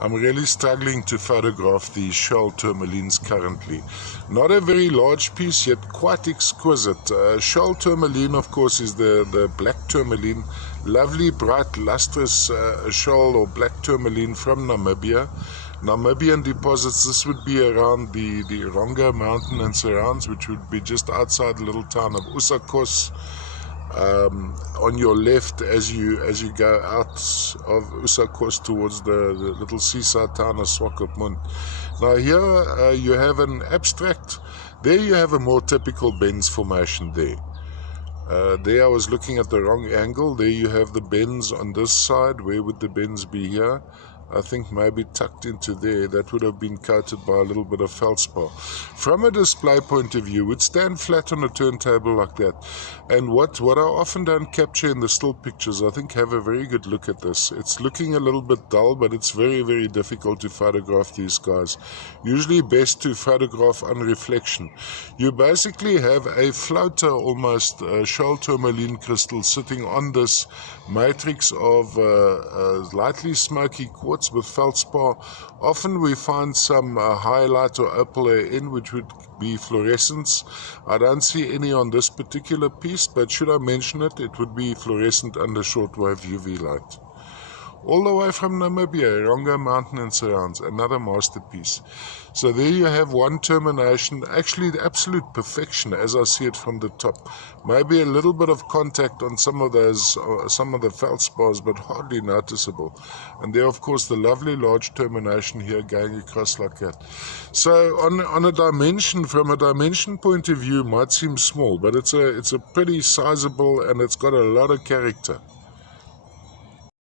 I'm really struggling to photograph these shell tourmalines currently. Not a very large piece, yet quite exquisite. Shell tourmaline, of course, is the black tourmaline. Lovely, bright, lustrous shell or black tourmaline from Namibia. Namibian deposits, this would be around the Ronga mountain and surrounds, which would be just outside the little town of Usakos. On your left as you go out of Usakos towards the little seaside town of Swakopmund. Now here you have an abstract. There you have a more typical bends formation there. There I was looking at the wrong angle. There you have the bends on this side. Where would the bends be here? I think maybe tucked into there. That would have been coated by a little bit of feldspar. From a display point of view, would stand flat on a turntable like that. And what I often don't capture in the still pictures, I think have a very good look at this. It's looking a little bit dull, but it's very, very difficult to photograph these guys. Usually best to photograph on reflection. You basically have a floater almost, shell tourmaline crystal sitting on this matrix of lightly smoky quartz with feldspar. Often we find some highlight or opal in, which would be fluorescence. I don't see any on this particular piece, but should I mention it, it would be fluorescent under shortwave UV light. All the way from Namibia, Ronga Mountain and surrounds, another masterpiece. So there you have one termination, actually the absolute perfection as I see it from the top. Maybe a little bit of contact on some of those, some of the feldspars, but hardly noticeable. And there, of course, the lovely large termination here going across like that. So on a dimension, from a dimension point of view, might seem small, but it's a pretty sizable, and it's got a lot of character.